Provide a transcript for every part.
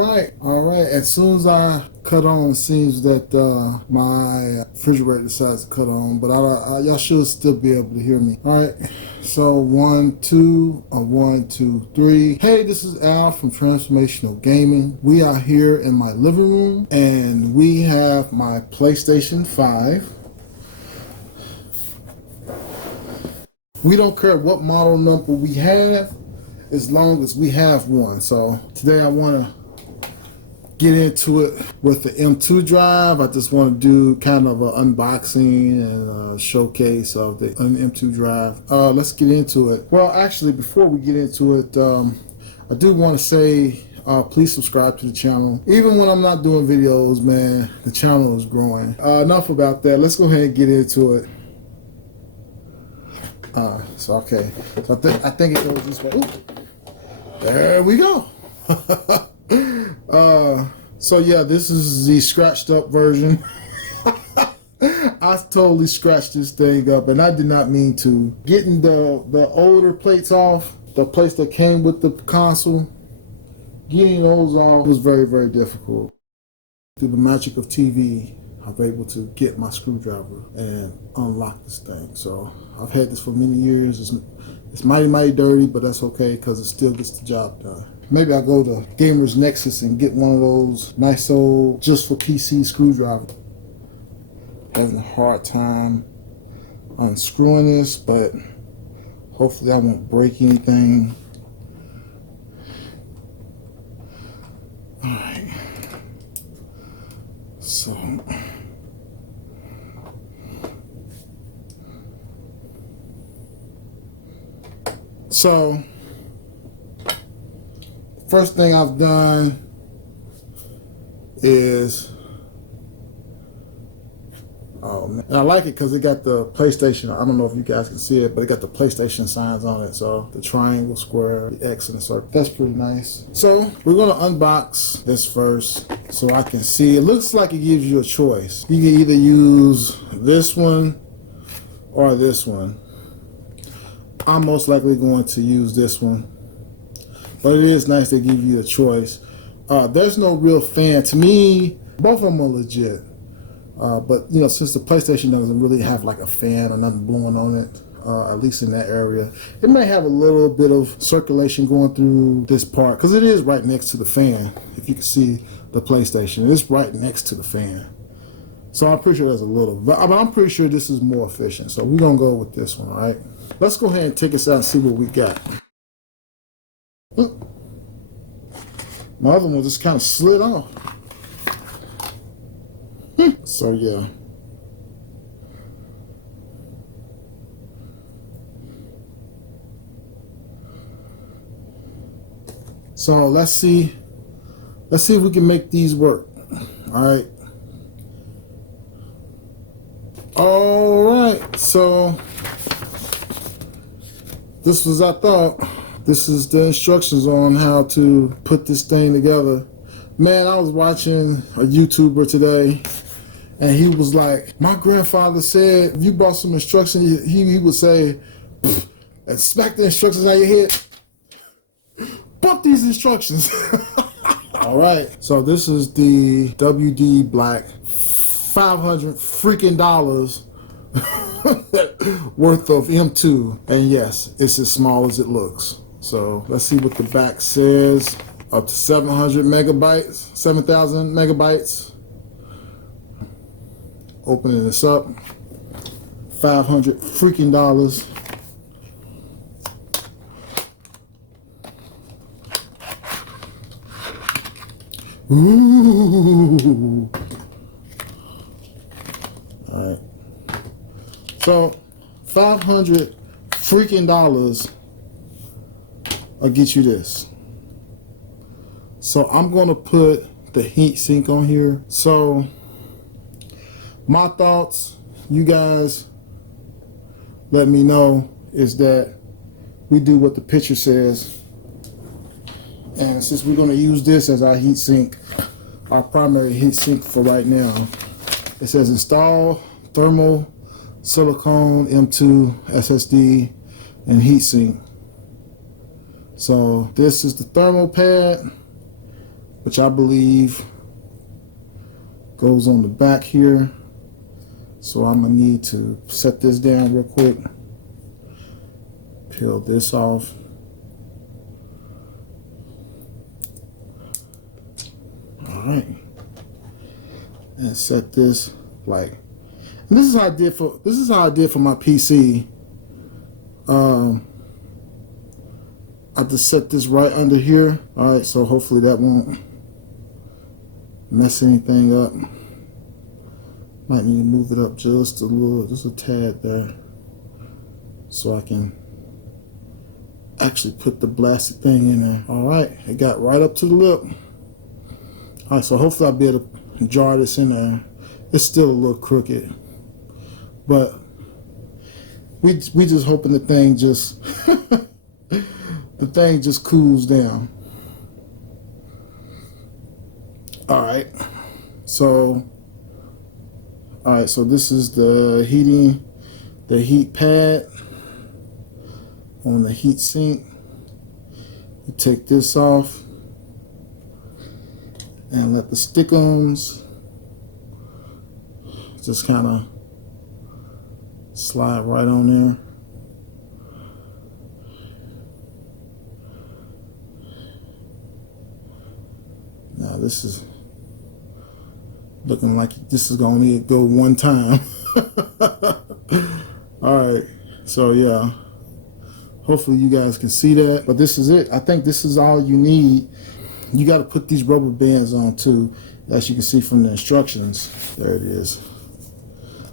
All right. As soon as I cut on, it seems that my refrigerator decides to cut on, but y'all should still be able to hear me. All right. So 1, 2, 1, 2, 3. Hey, this is Al from Transformational Gaming. We are here in my living room, and we have my PlayStation 5. We don't care what model number we have, as long as we have one. So today I want to get into it with the M.2 drive. I just want to do kind of an unboxing and a showcase of the M.2 drive. Let's get into it. Well, actually, before we get into it, I do want to say please subscribe to the channel. Even when I'm not doing videos, man, the channel is growing. Enough about that. Let's go ahead and get into it. Okay. So I think it goes this way. Ooh. There we go. So yeah, this is the scratched up version. I totally scratched this thing up, and I did not mean to. Getting the older plates off, the plates that came with the console, getting those off was very, very difficult. Through the magic of TV, I was able to get my screwdriver and unlock this thing. So I've had this for many years. It's mighty dirty, but that's okay because it still gets the job done. Maybe I'll go to Gamers Nexus and get one of those nice old just for PC screwdriver. Having a hard time unscrewing this, but hopefully I won't break anything. All right. So first thing I've done is, oh man, and I like it because it got the PlayStation. I don't know if you guys can see it, but it got the PlayStation signs on it. So the triangle, square, the X, and the circle. That's pretty nice. So we're gonna unbox this first so I can see. It looks like it gives you a choice. You can either use this one or this one. I'm most likely going to use this one, but it is nice to give you a choice. There's no real fan. To me, both of them are legit. But you know, since the PlayStation doesn't really have like a fan or nothing blowing on it, at least in that area, it may have a little bit of circulation going through this part because it is right next to the fan. If you can see the PlayStation, it's right next to the fan. So I'm pretty sure there's a little, but I'm pretty sure this is more efficient. So we're gonna go with this one, all right? Let's go ahead and take this out and see what we got. My other one just kind of slid off. So yeah. So let's see if we can make these work. All right. All right. So this was, I thought, this is the instructions on how to put this thing together. Man, I was watching a YouTuber today, and he was like, my grandfather said, if you brought some instructions, he would say, and smack the instructions on your head. Bump these instructions. All right, so this is the WD Black $500 freaking worth of M2, and yes, it's as small as it looks. So let's see what the back says. Up to 700 megabytes, 7,000 megabytes. Opening this up, $500 freaking. Ooh. All right. So $500 freaking will get you this. So I'm gonna put the heatsink on here. So my thoughts, you guys let me know, is that we do what the picture says. And since we're gonna use this as our heatsink, our primary heatsink for right now, it says install thermal silicone M.2 SSD and heatsink. So this is the thermal pad, which I believe goes on the back here. So I'm gonna need to set this down real quick. Peel this off. All right, and set this like. And this is how I did for my PC. I just set this right under here. All right, so hopefully that won't mess anything up. Might need to move it up just a little, just a tad there, so I can actually put the blasted thing in there. All right, it got right up to the lip. All right, so hopefully I'll be able to jar this in there. It's still a little crooked, but we just hoping the thing just the thing just cools down. All right, so this is the heat pad on the heat sink. You take this off and let the stick-ons just kind of slide right on there. Now this is looking like this is gonna need to go one time. All right, so yeah, hopefully you guys can see that, but this is it. I think this is all you need. You got to put these rubber bands on too, as you can see from the instructions. There it is.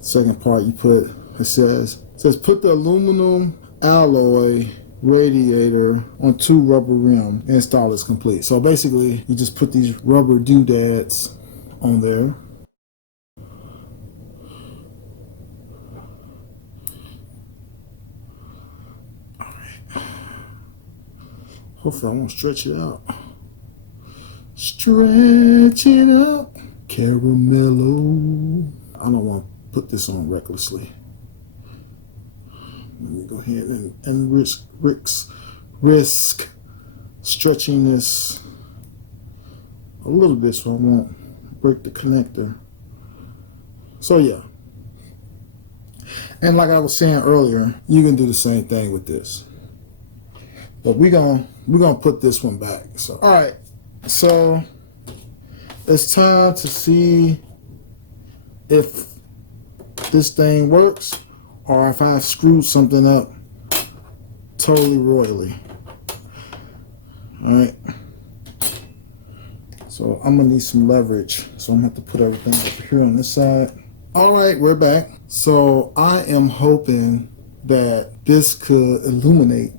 Second part, you put, it says put the aluminum alloy radiator on 2 rubber rim. Install is complete. So basically, you just put these rubber doodads on there. All right. Hopefully I won't stretch it out. Stretch it out, caramello. I don't want to put this on recklessly. Let me go ahead and risk stretching this a little bit so I won't break the connector. So yeah, and like I was saying earlier, you can do the same thing with this, but we're gonna put this one back. So all right, so it's time to see if this thing works or if I screwed something up totally royally. All right, so I'm gonna need some leverage, so I'm gonna have to put everything over here on this side. All right, we're back. So I am hoping that this could illuminate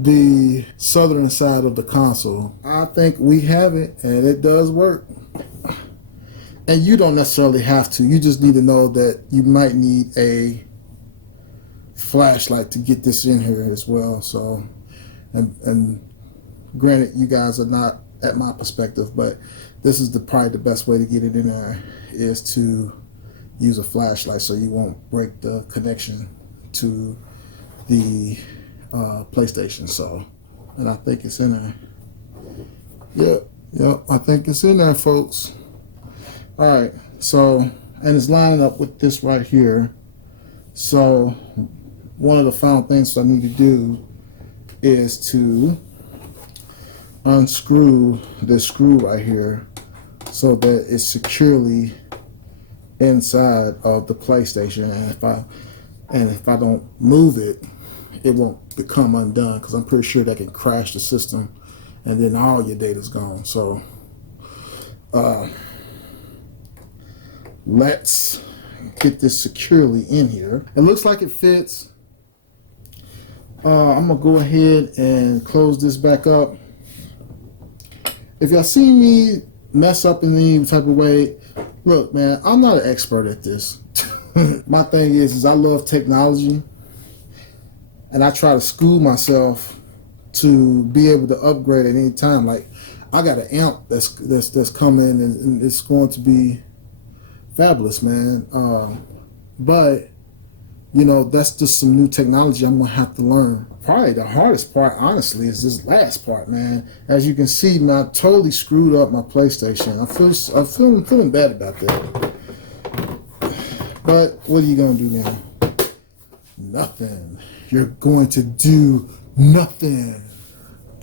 the southern side of the console. I think we have it, and it does work. And you don't necessarily have to. You just need to know that you might need a flashlight to get this in here as well. So, and granted, you guys are not at my perspective, but this is probably the best way to get it in there is to use a flashlight so you won't break the connection to the PlayStation. So, and I think it's in there. Yep, I think it's in there, folks. All right, so, and it's lining up with this right here. So one of the final things I need to do is to unscrew this screw right here so that it's securely inside of the PlayStation, and if I don't move it, it won't become undone, because I'm pretty sure that can crash the system and then all your data's gone. So let's get this securely in here. It looks like it fits. I'm gonna go ahead and close this back up. If y'all see me mess up in any type of way, look, man, I'm not an expert at this. My thing is I love technology, and I try to school myself to be able to upgrade at any time. Like, I got an amp that's coming, and it's going to be fabulous, man. But You know, that's just some new technology I'm gonna have to learn. Probably the hardest part, honestly, is this last part, man. As you can see, man, I totally screwed up my PlayStation. I'm feeling bad about that. But what are you gonna do now? Nothing. You're going to do nothing.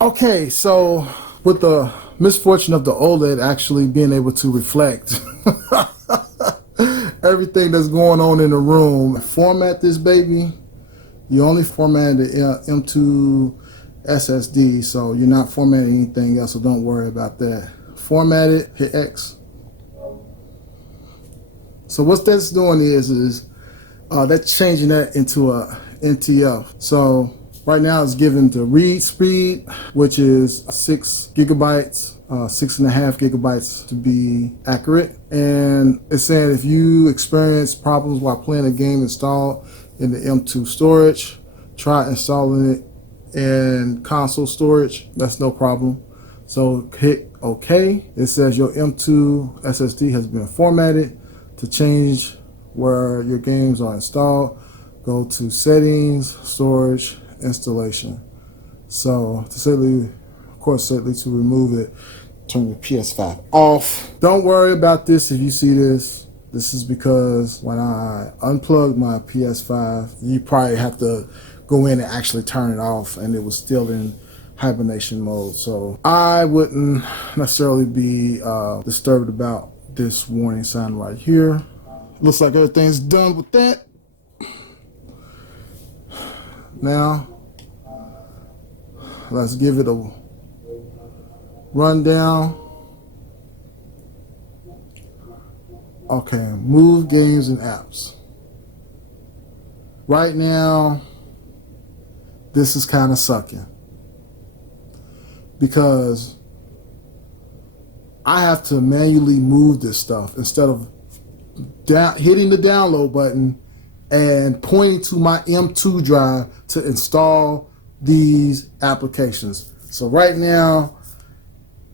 Okay, so with the misfortune of the OLED actually being able to reflect everything that's going on in the room, format this baby. You only formatted the M.2 SSD, so you're not formatting anything else, so don't worry about that. Format it, hit X. So what that's doing is that's changing that into a NTF. So right now it's given the read speed, which is 6 gigabytes, 6.5 gigabytes to be accurate. And it's saying if you experience problems while playing a game installed in the M.2 storage, try installing it in console storage. That's no problem. So hit OK. It says your M.2 SSD has been formatted. To change where your games are installed, go to settings, storage, installation. So to safely, of course, safely to remove it, turn the PS5 off. Don't worry about this if you see this. This is because when I unplugged my PS5, you probably have to go in and actually turn it off, and it was still in hibernation mode. So I wouldn't necessarily be disturbed about this warning sign right here. Looks like everything's done with that. Now, let's give it a rundown. Okay, move games and apps. Right now, this is kind of sucking because I have to manually move this stuff instead of hitting the download button and pointing to my M.2 drive to install these applications. So right now,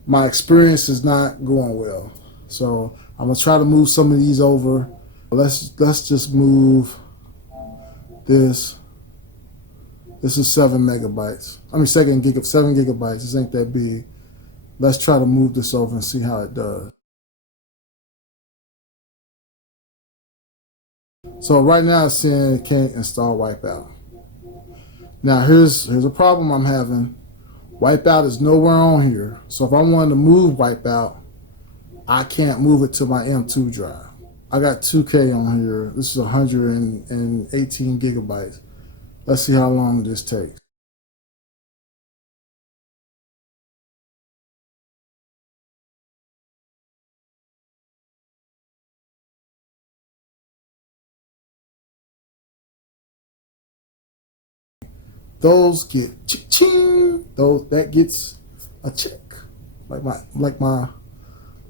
my experience is not going well. So I'm gonna try to move some of these over. Let's just move this. This is 7 megabytes. I mean, 7 gigabytes. This ain't that big. Let's try to move this over and see how it does. So right now it's saying it can't install Wipeout. Now here's a problem I'm having. Wipeout is nowhere on here. So if I wanted to move Wipeout, I can't move it to my M.2 drive. I got 2K on here. This is 118 gigabytes. Let's see how long this takes. Those get ching. That gets a check. Like my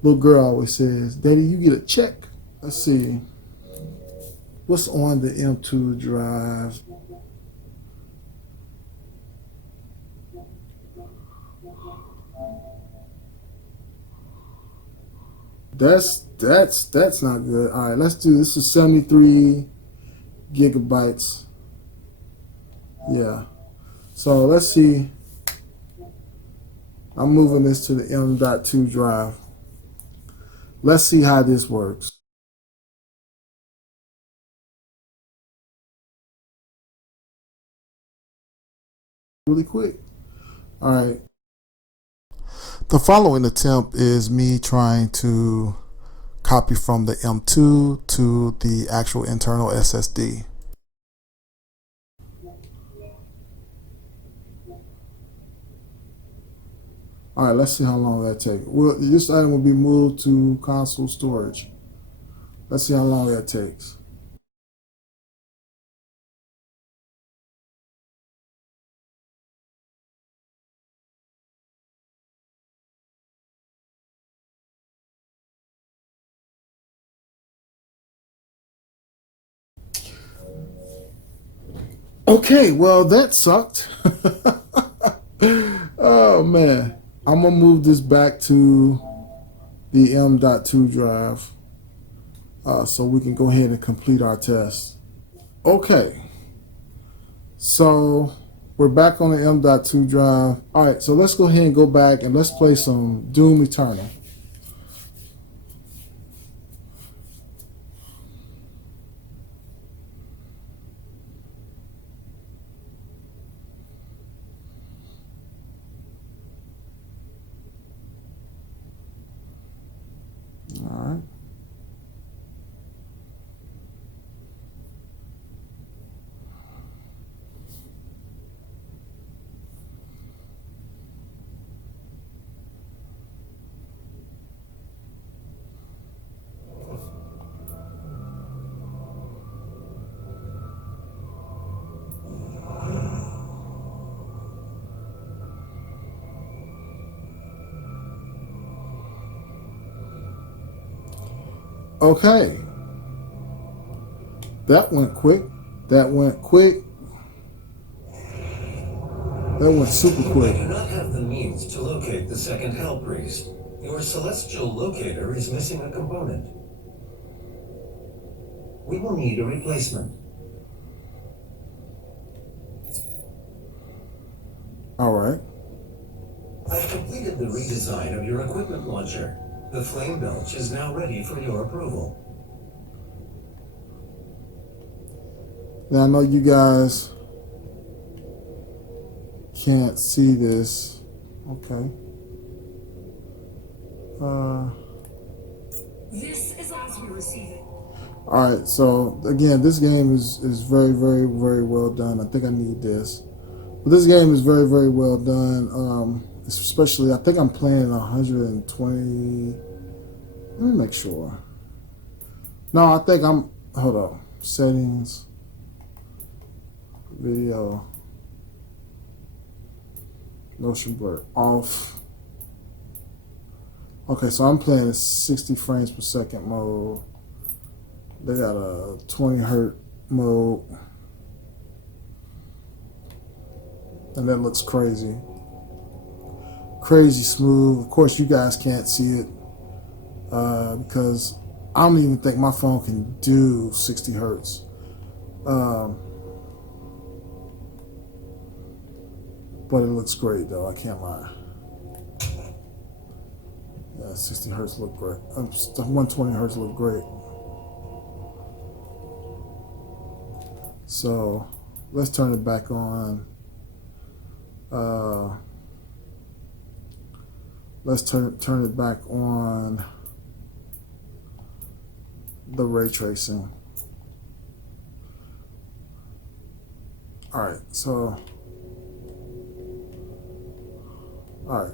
little girl always says, "Daddy, you get a check." Let's see. What's on the M.2 drive? That's not good. All right, let's do this. Is 73 gigabytes. Yeah. So let's see. I'm moving this to the M.2 drive. Let's see how this works. Really quick. All right. The following attempt is me trying to copy from the M.2 to the actual internal SSD. All right, let's see how long that takes. Well, this item will be moved to console storage. Let's see how long that takes. Okay, well, that sucked. Oh, man. I'm going to move this back to the M.2 drive so we can go ahead and complete our test. Okay, so we're back on the M.2 drive. All right, so let's go ahead and go back and let's play some Doom Eternal. All right. Okay, that went quick. That went quick. That went super quick. I do not have the means to locate the second Hell Priest. Your celestial locator is missing a component. We will need a replacement. All right. I've completed the redesign of your equipment launcher. The flame belch is now ready for your approval. Now I know you guys can't see this. Okay. This is as we receive it. All right. So again, this game is very, very, very well done. I think I need this. But this game is very, very well done. Especially, I think I'm playing 120. Let me make sure. No, I think I'm. Hold on. Settings. Video. Motion blur off. Okay, so I'm playing a 60 frames per second mode. They got a 20 hertz mode. And that looks crazy. Crazy smooth. Of course, you guys can't see it because I don't even think my phone can do 60 hertz. But it looks great, though. I can't lie. Yeah, 60 hertz look great. 120 hertz look great. So let's turn it back on. Let's turn it back on the ray tracing. All right, so all right.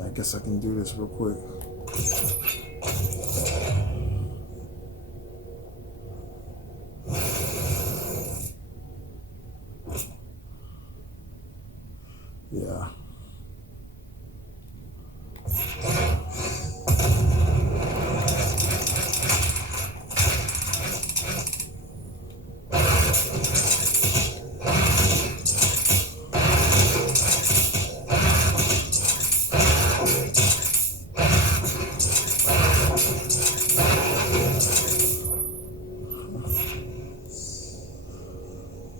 I guess I can do this real quick. Yeah.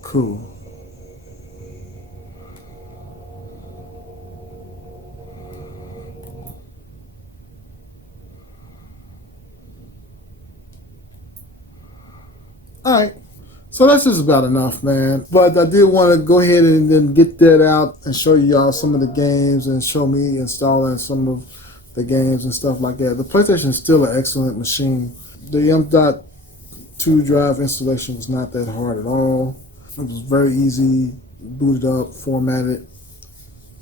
Cool. All right. So that's just about enough, man. But I did want to go ahead and then get that out and show y'all some of the games and show me installing some of the games and stuff like that. The PlayStation is still an excellent machine. The M.2 drive installation was not that hard at all. It was very easy, booted up, formatted.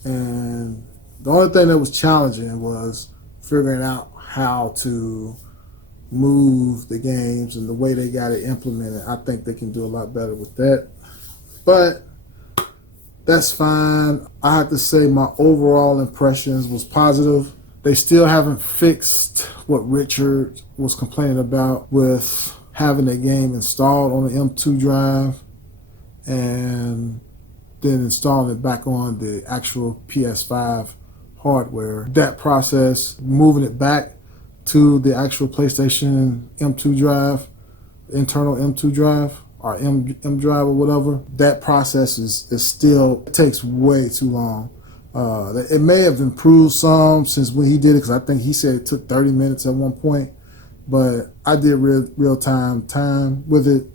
And the only thing that was challenging was figuring out how to move the games and the way they got it implemented. I think they can do a lot better with that. But that's fine. I have to say my overall impressions was positive. They still haven't fixed what Richard was complaining about with having a game installed on the M.2 drive and then installing it back on the actual PS5 hardware. That process, moving it back to the actual PlayStation M.2 drive, internal M.2 drive, or M drive or whatever, that process is still, it takes way too long. It may have improved some since when he did it, because I think he said it took 30 minutes at one point, but I did real time with it,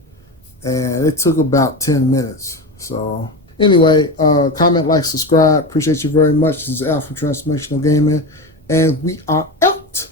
and it took about 10 minutes. So anyway, comment, like, subscribe. Appreciate you very much. This is Al from Transformational Gaming, and we are out.